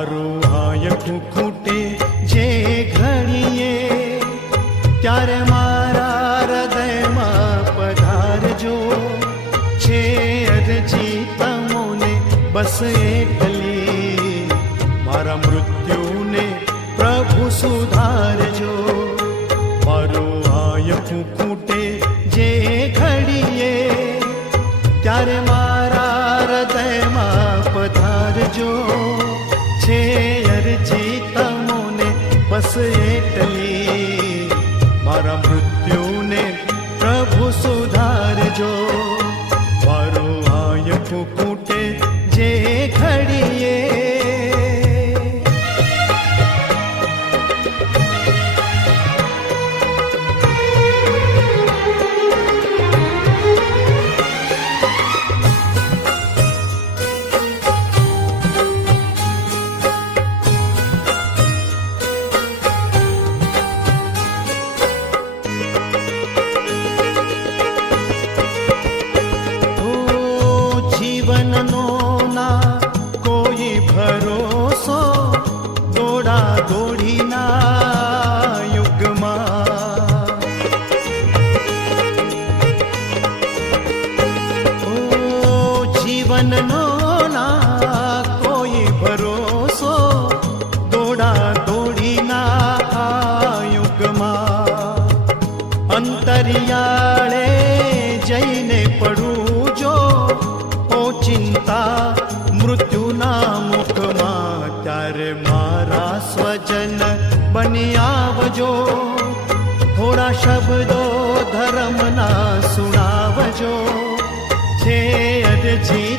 મારું હાયકું ખૂટે જે ઘડીએ, ત્યારે મારા હૃદયમાં પધારજો. છે અરજી તમોને બસ એકલી, મારા મૃત્યુને પ્રભુ સુધારજો. મારું હાયકું ખૂટે જે ઘડીએ, ત્યારે મારા હૃદયમાં પધારજો. છે અરજી તમોને બસ એટલી, મારા મૃત્યુને પ્રભુ સુધારજો. મારું હાયકું ખૂટે જે ઘડીએ. જીવનનો ના કોઈ ભરોસો, દોડા દોડીના યુગમાં. જીવનનો ના કોઈ ભરોસો, દોડા દોડીના યુગમાં. અંતરિયાળે જઈને પડું જો ચિંતા મૃત્યુના મુખમાં, ત્યારે મારા સ્વજન બની આવજો. થોડા શબ્દો ધર્મના સુણાવજો. છે અરજી